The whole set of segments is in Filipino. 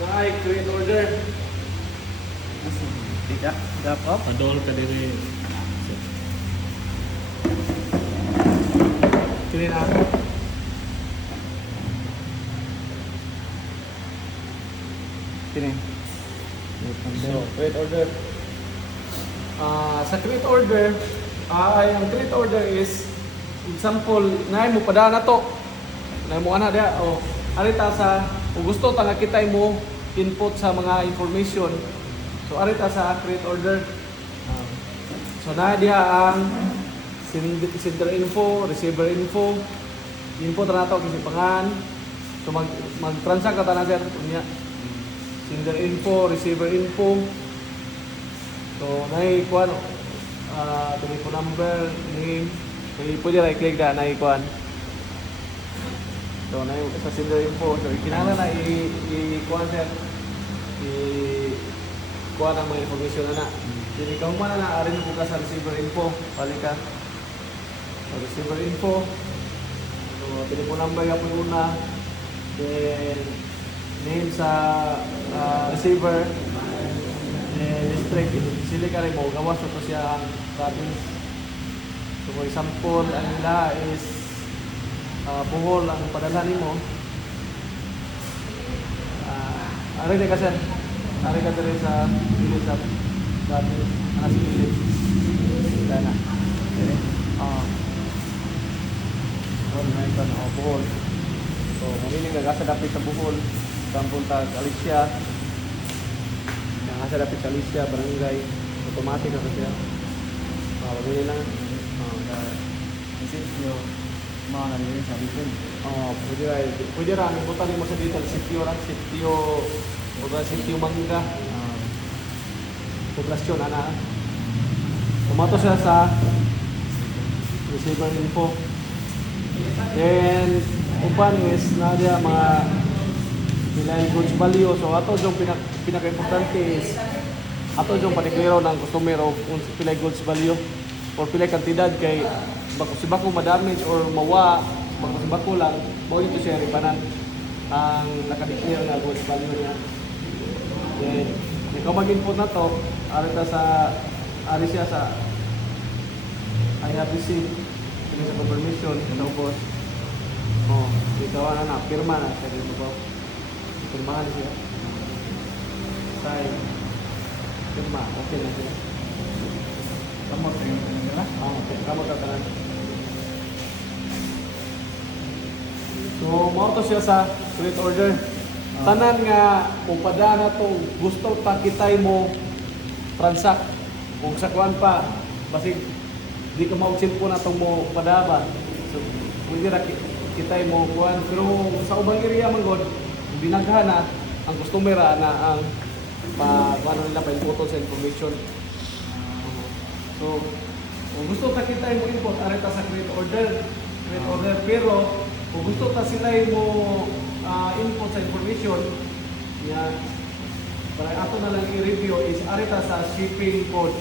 Ay, create order. Tidak, drop off. Padol ka diri. Kini na. Kini. So, create order. Sa create order, ang create order is example, naay mo pada na to. Naay mo ana dia o arita sa kung gusto ta nga kitay mo input sa mga information. So arita sa create order. So na diha ang sender info, receiver info, input na nato kasi pangan. So mag-transact ka ta na sir unya. Sender info, receiver info. So nay kuan telephone number, name. So pwede right click da nay kuan. So nay sa sender info. So kinahanglan na i-kuan sir. Kuha ng mga information na na. Jadi kung mana na arin mo ka sa receiver info, balik ka. So, receiver info. So, telephone number ka po una. Then, name sa receiver. Then, district. Sili ka rin mo. Gawas na to siya ang province. So, for example, ang nila is Bohol ang padalhan mo. Arin na ka sir. Ari ka diri sa bilis sa dati ana si bilis. Dana. May kan Bohol. So mamili ka sa dapit sa Bohol. Kampung ta Galicia. Nga sa dapit sa Galicia barangay automatic na siya. Mamili lang. Kasi yung mga nalilin sa bitin. Pwede ra ang butan mo sa detail sitio o ba sitio Mangga. Poblasyon ana. Tumato siya sa receiver info. Then upan is na dia mga pilay goods value. So ato jong pinaka-importante is ato jong paniklaro ng customer o kung pilay goods value or pilay kantidad kay bako ma-damage or mawa bako lang mo ito siya ripanan ang nakadeclare na goods value niya. Then ikaw mag-input na to ari siya sa I have received sa confirmation tapos ikaw na pirma na siya dito po pirmahan siya sign pirma okay na siya Kamot na yung nila. okay kamot ka tanan. So mo to siya sa create order. Tanan nga kung pada na to gusto ta kitay mo transact kung sa kuan pa basig di ka mausin po na tong mo padaba. So pwede ra kitay mo kuan pero sa ubang area man god binaghan na ang customer na ang paano nila pa input sa information. So kung gusto ta kitay mo input areta sa create order pero kung gusto ta sila mo input sa information yan para ato na lang i-review is arita sa shipping code.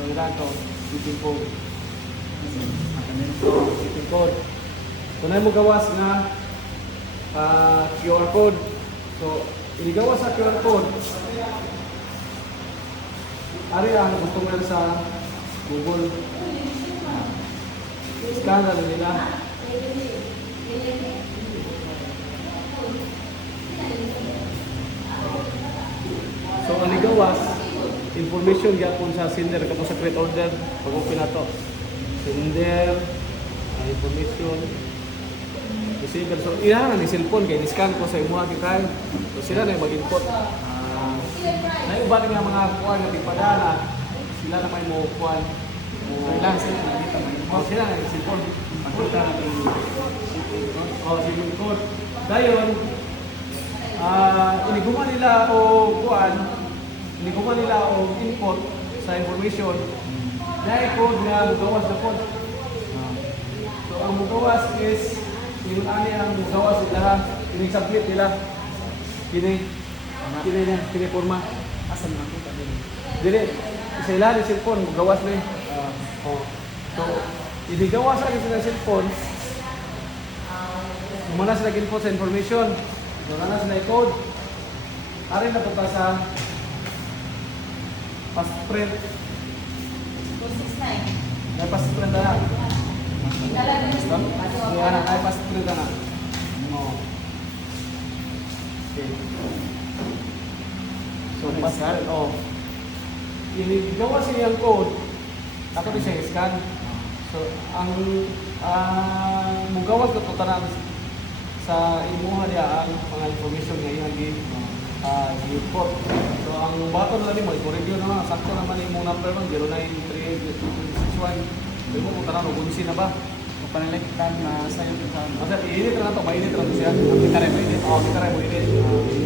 So ito shipping code. Shipping code. So na mo gawas nga QR code. So inigawas sa QR code. Ari ang gusto mo sa Google. Scan na nila. So ang ligawas, information yapon sa sender kato sa create order pag open na to. Sender, information, receiver. So iyan ni cellphone kay ni-scan ko sa imuha kay so sila na mag-input. Na uban nga mga kuan nga tipadana, sila na may mo kuan. Ilang sila na ni cellphone. Pagkuta ng shipping code. Dayon iniguman nila o kuan, iniguman nila o input sa information. Dahil code nga mugawas na code. So ang mugawas is yung ani ang mugawas nila, ini-submit nila. Kini forma. Asan na kita din? Dili sa ilalim ng cellphone mugawas na. So inigawas sa cellphone. Muna sila input sa information. So na sila i-code. Ari na punta sa fast print. 269. May fast print na. Tingala na yung Kaya na, ay fast print na. No. Okay. So fast print, oh. Inigawa siya yung code. Ako din siya scan. So ang mugawad ko ito tanan sa imuha niya ang mga information nga iyang i-report. So ang button na nimo, i-review na lang. Sakto naman yung number man, 093861. Hindi mo kung tanan, ugunsi na ba? Kung panalitan na sa'yo ito sa ano. Kasi iinit na ito, mainit na ito siya. Ang kitare mo init. Oo, kitare mo init.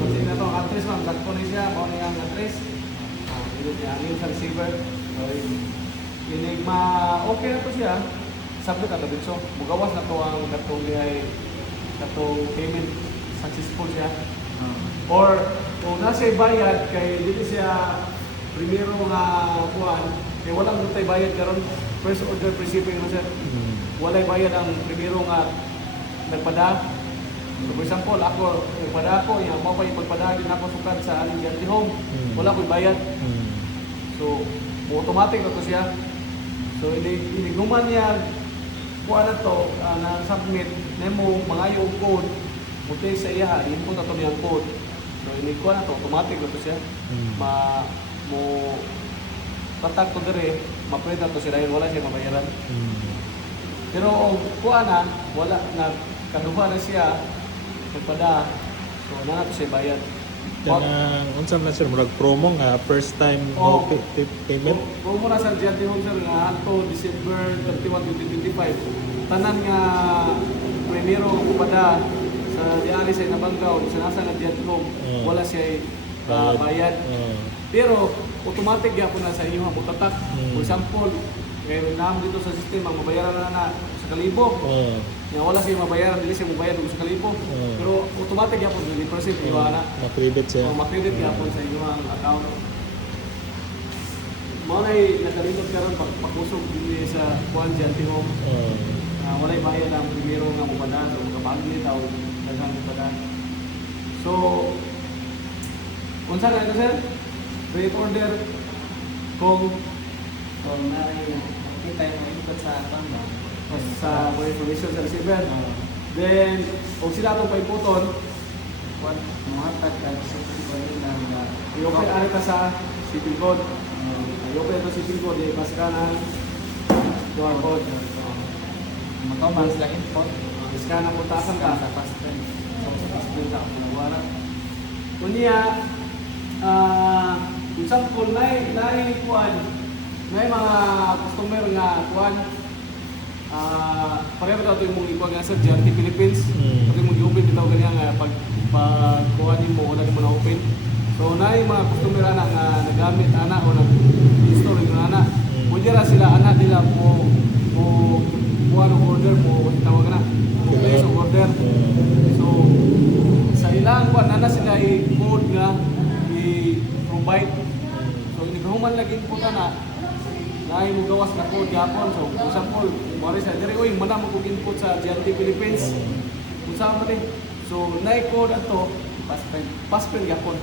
Kasi na ito, ang address man, sakto na siya. Mao na yung address. Init niya, ang sa receiver. So, inig okay na ito siya. Sabi ka, so, mugawas na ito ang katong payment successful siya. Or kung nasa bayad kay dito siya primero nga kuan kay walang nutay bayad karon first order principle na sir. Walay bayad ang primero nga nagpada. So for example, ako nagpada ko, yung mo pa ipagpada din ako sukad sa aning Guarantee Home. Wala ko'y bayad. So automatic na to siya. So iniguman niya kuan na to na submit nemo mga yung code buti sa iya input na to niyang code. So inikuha na to, automatic na to siya. Mo tatak to dire, ma-print na to siya dahil wala siya mabayaran. Pero kuha na, wala na, kaduha na siya, nagpada, so na to siya bayad. Kanang unsa man sir murag promo nga first time no payment. Kung muna sa Guarantee Home sir nga ato December 31, 2025, tanan nga primero kupada sa diari sa Nabanggaw, sa nasa nga Guarantee Home, wala siya bayad. Pero automatic gyapon na sa inyo mo tatak. For example, kay naam dito sa sistema mabayaran na sa kalibo. Nga wala siya mabayaran, dili siya mabayad sa kalibo. Pero automatic gyapon dili percent iwa na. Ma-credit siya. O ma-credit gyapon sa inyo ang account. Mo nay nakalimot karon pagkusog dili sa kuan Guarantee Home. Walay bayad ang primero nga mubada o kapaglit o daghang mubada. So unsa na ito sir? Rate order kung Nakita yung input sa pamba. sa mga information sa receiver. Then, kung sila itong paiputon, Mahatag ka sa pagkakulit ng i-open ano ka sa shipping code. I-open ito shipping code, i-pass ka ng QR code. makaman sila input. Scan na puntasan ka. Sa passport. Sa passport ka, pinagawa. Kunya, example, kuan, may mga customer nga kuan, pareho daw ito yung mong ikuha nga sa Guarantee Philippines. Pag mong i-open dito ganyan nga pag kuhanin mo o lagi mo na open. So na yung mga customer anak nga nagamit anak o nag-install yung anak. Pwede ra sila anak nila mo kuha ng order mo tawag na mo place of order. So sa ilang kuan na sila i-code nga i-provide. So inigahuman lagi po na mo gawas na code yapon. So for example, mari sa dire oy mana mo kog input sa Guarantee Philippines. Unsa man din. So na-code ato passport yapon.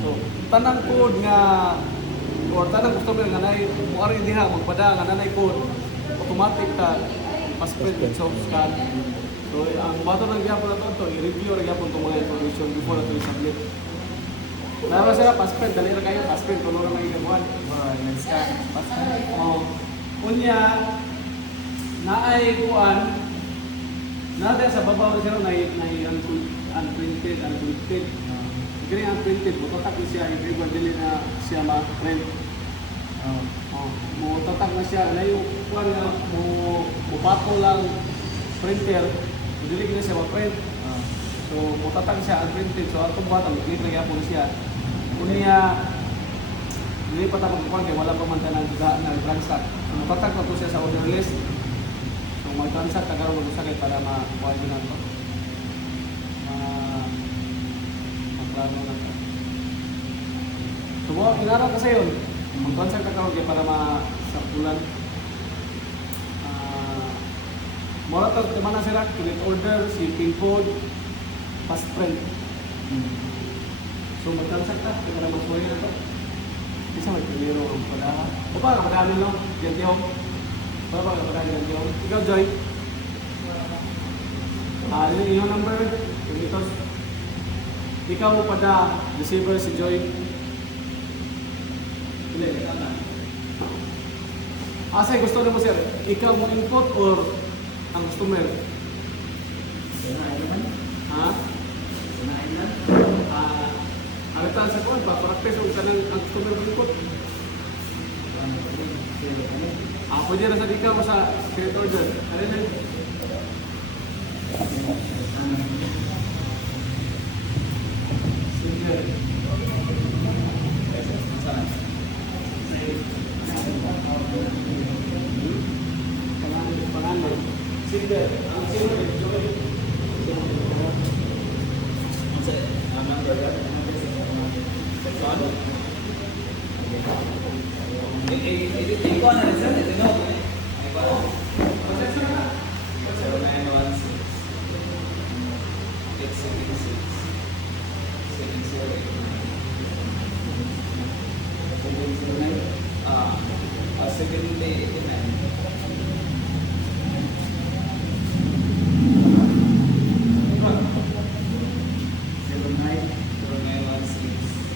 So tanang code nga or tanang customer nga nay mo ari diha magpada nga nanay code automatic ta passport so scan. So ang bato ng yapon ato to i-review ra yapon tong mga information before ato i-submit. Nara sila passport dali ra kayo passport kuno ra may gawan. Scan. Oh, unya naay kuan nada sa babaw sila na unprinted. Kini unprinted mo tatak na siya every dili na siya ma-print. Mo tatak na siya na yung kuan nga mo patol lang printer dili na siya ma-print. So mo tatak siya unprinted so ato bata mag-click na gyapon siya. Unya hindi pa tapos kuan kay wala pa man tanang na transact. So tatak na to siya sa order list. So mag-transact ka karon mag-usakit para ma-kuha din nato. Maklaro na to. So mo inaraw kasi yun. Mag-transact ka karon kay para ma-sarkulan. Mora to mana sila create order, shipping code, fast print. So magkansak ka, kaya na magpuhay na to. Isa may piliro ang padaha. O ba, kapadali no? Ganti home? Para ba kapadali ganti home? Ikaw, Joy? Yun yung number. Tumitos. Ikaw pada receiver si Joy. Hindi, Asay, gusto na mo sir, ikaw mo input or ang customer? Ha? Aritan sa kuwan ba? Practice o isa ng ang customer mo input? Pwede na sa ikaw mo sa create order. Ano na? Sige. Pangalan. Sige. Ang sino rin? Joy. Ikaw na rin sir, ito no. Ikaw na. 0916.